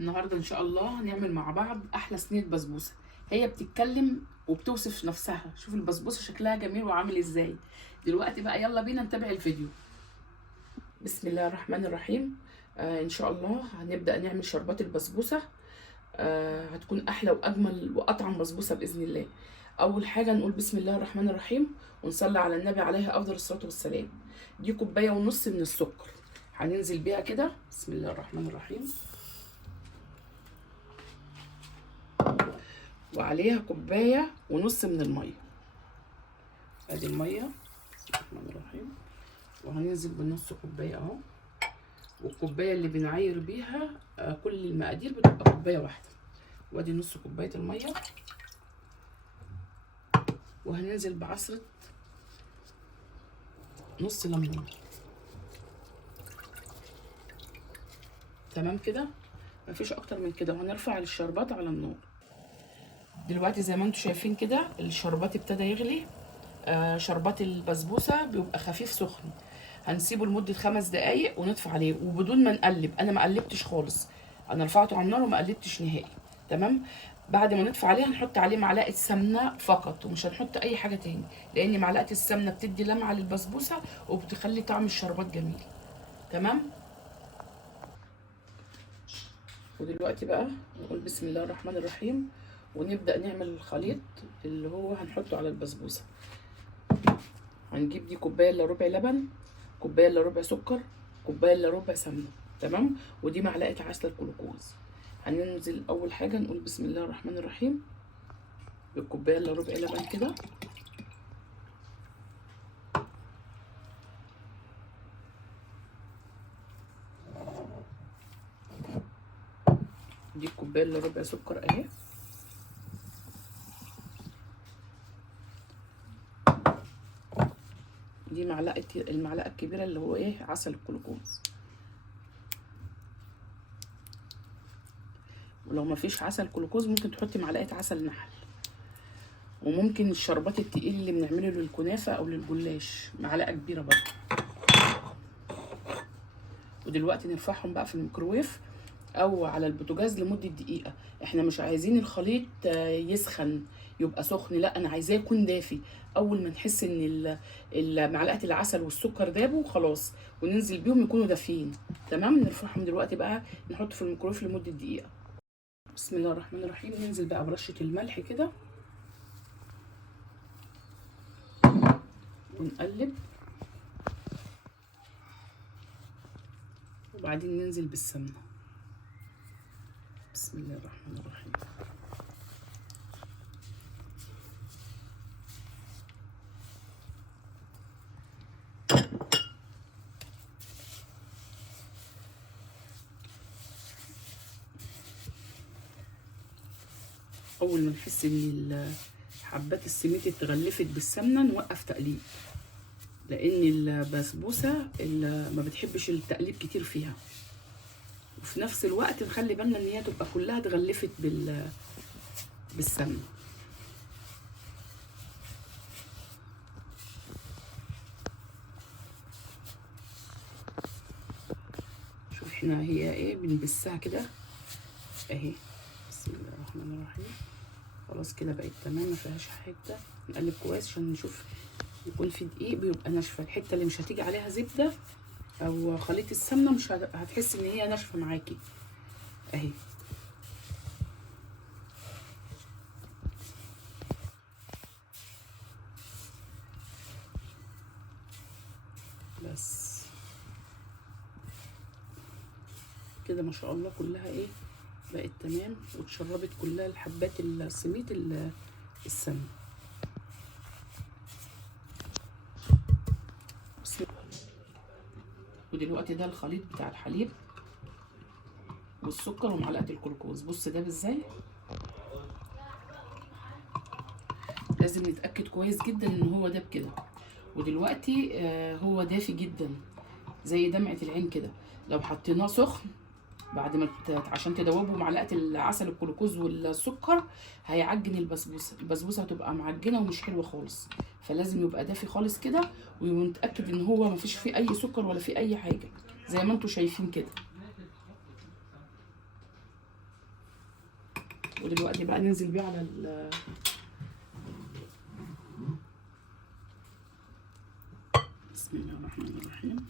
النهارده ان شاء الله هنعمل مع بعض احلى صينيه بسبوسه. هي بتتكلم وبتوصف نفسها. شوف البسبوسه شكلها جميل وعامل ازاي. دلوقتي بقى يلا بينا نتابع الفيديو. بسم الله الرحمن الرحيم. ان شاء الله هنبدا نعمل شربات البسبوسه. هتكون احلى واجمل واطعم بسبوسه باذن الله. اول حاجه نقول بسم الله الرحمن الرحيم ونصلي على النبي عليه افضل الصلاه والسلام. دي كوبايه ونص من السكر، هننزل بيها كده. بسم الله الرحمن الرحيم. وعليها كوبايه ونص من الميه. ادي الميه. بسم الله الرحمن الرحيم. وهننزل بنص كوبايه اهو. والكوبايه اللي بنعاير بيها كل المقادير بتبقى كوبايه واحده. وادي نص كوبايه الميه. وهننزل بعصره نص ليمونه. تمام كده، مفيش اكتر من كده. وهنرفع الشربات على النار. دلوقتي زي ما انتم شايفين كده الشربات ابتدى يغلي. شربات البسبوسه بيبقى خفيف سخن. هنسيبه لمده 5 دقايق ونطفي عليه وبدون ما نقلب. انا ما قلبتش خالص، انا رفعته على النار وما قلبتش نهائي. تمام. بعد ما نطفي عليه هنحط عليه معلقه سمنه فقط ومش هنحط اي حاجه تاني، لان معلقه السمنه بتدي لمعه للبسبوسه وبتخلي طعم الشربات جميل. تمام. ودلوقتي بقى نقول بسم الله الرحمن الرحيم ونبدا نعمل الخليط اللي هو هنحطه على البسبوسه. هنجيب دي كوبايه الا ربع لبن، كوبايه الا ربع سكر، كوبايه الا ربع سمنه. تمام. ودي معلقه عسل الجلوكوز. هننزل اول حاجه نقول بسم الله الرحمن الرحيم بالكوبايه الا ربع لبن كده. دي الكوبايه الا ربع سكر اهي. دي المعلقه الكبيره اللي هو ايه عسل الجلوكوز. ولو ما فيش عسل جلوكوز ممكن تحطي معلقه عسل نحل. وممكن الشربات التقيل اللي بنعمله للكنافه او للجلاش معلقه كبيره برضه. ودلوقتي نرفعهم بقى في الميكروويف او على البوتاجاز لمده دقيقه. احنا مش عايزين الخليط يسخن يبقى سخن، لا انا عايزاه يكون دافي. اول ما نحس ان معلقه العسل والسكر دابوا خلاص وننزل بيهم يكونوا دافيين. تمام. نرفعهم دلوقتي بقى نحط في الميكروويف لمده دقيقه. بسم الله الرحمن الرحيم. ننزل بقى برشه الملح كده ونقلب. وبعدين ننزل بالسمنه. بسم الله الرحمن الرحيم. اول ما نحس ان حبات السميد اتغلفت بالسمنه نوقف تقليب، لان البسبوسه ما بتحبش التقليب كتير فيها. وفي نفس الوقت نخلي بالنا ان هي تبقى كلها اتغلفت بالسمنه. شوف احنا هي ايه بنبسها كده اهي. بسم الله الرحمن الرحيم. خلاص كده بقت تمام ما فيهاش حته. نقلب كويس عشان نشوف يكون في دقيق بيبقى ناشفه. الحته اللي مش هتيجي عليها زبده او خليط السمنه مش هتحس ان هي ناشفه معاكي اهي. بس كده ما شاء الله كلها ايه بقت تمام واتشربت كلها الحبات السميد السمنه. ودلوقتي ده الخليط بتاع الحليب والسكر ومعلقه الجلوكوز. بص ده ازاي. لازم نتاكد كويس جدا ان هو داب كده. ودلوقتي هو دافي جدا زي دمعه العين كده. لو حطيناه سخن بعد ما عشان تدوبوا معلقه العسل الجلوكوز والسكر هيعجن البسبوسه. البسبوسه هتبقى معجنه ومش حلوه خالص. فلازم يبقى دافي خالص كده ونتاكد ان هو مفيش فيه اي سكر ولا فيه اي حاجه زي ما انتم شايفين كده. ودلوقتي بقى ننزل بيه على بسم الله الرحمن الرحيم.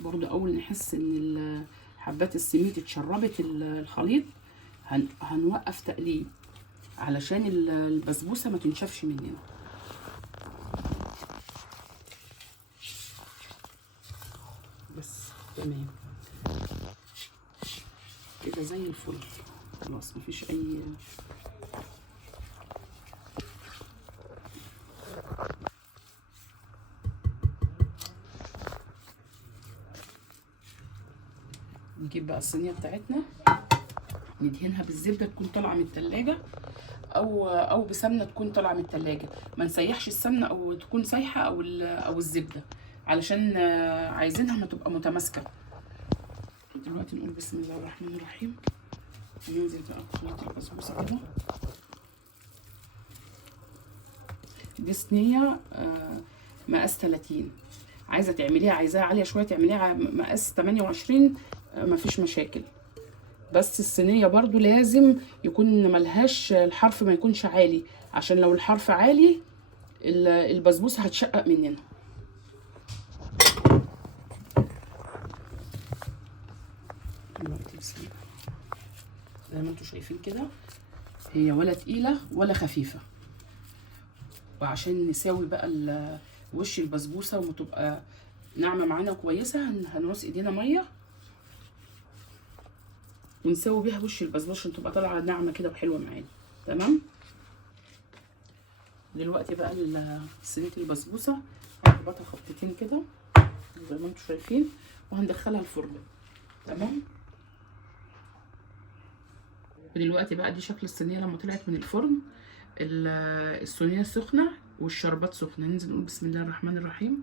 برضو اول نحس ان حبات السميد اتشربت الخليط هنوقف تقليب علشان البسبوسه ما تنشفش مننا. بس تمام كده زي الفل، خلاص مفيش اي نجيب بقى الصينيه بتاعتنا ندهنها بالزبده تكون طالعه من التلاجة او بسمنه تكون طالعه من التلاجة. ما نسيحش السمنه او تكون سايحه او الزبده علشان عايزينها ما تبقى متماسكه. دلوقتي نقول بسم الله الرحمن الرحيم وننزل بقى بخليط البسبوسه كده. دي صينيه مقاس 30، عايزه تعمليها عايزاها عاليه شويه تعمليها مقاس 28 مفيش مشاكل. بس الصينيه برضو لازم يكون ملهاش الحرف ما يكونش عالي، عشان لو الحرف عالي البسبوسه هتشقق مننا. دلوقتي بسم الله زي ما انتم شايفين كده هي ولا تقيله ولا خفيفه، وعشان نساوي بقى وش البسبوسه وتبقى ناعمه معانا كويسه هنرص ايدينا ميه ونسوي بيها وش البسبوسه عشان تبقى طالعه ناعمه كده وحلوه معانا. تمام. دلوقتي بقى صينيه البسبوسه هنخبطها خبطتين كده زي ما انتم شايفين وهندخلها الفرن. تمام. ودلوقتي بقى دي شكل الصينيه لما طلعت من الفرن. الصينيه سخنه والشربات سخنه. ننزل نقول بسم الله الرحمن الرحيم.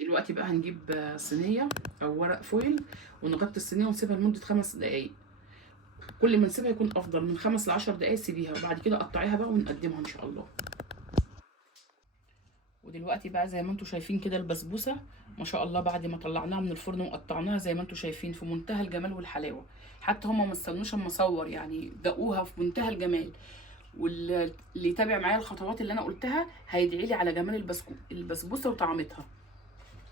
دلوقتي بقى هنجيب صينيه او ورق فويل ونغطي الصينيه ونسيبها لمده 5 دقايق. كل ما نسيبها يكون افضل، من 5 ل 10 دقايق سيبيها وبعد كده قطعيها بقى ونقدمها ان شاء الله. ودلوقتي بقى زي ما انتم شايفين كده البسبوسه ما شاء الله بعد ما طلعناها من الفرن وقطعناها زي ما انتم شايفين في منتهى الجمال والحلاوه. حتى هما ما استنوش اما اصور، يعني دقوها في منتهى الجمال. واللي يتابع معايا الخطوات اللي انا قلتها هيدعي لي على جمال البسبوسه وطعمتها.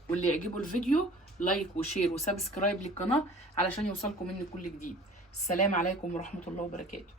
واللي يعجبه الفيديو لايك وشير وسبسكرايب للقناه علشان يوصلكم مني كل جديد. السلام عليكم ورحمه الله وبركاته.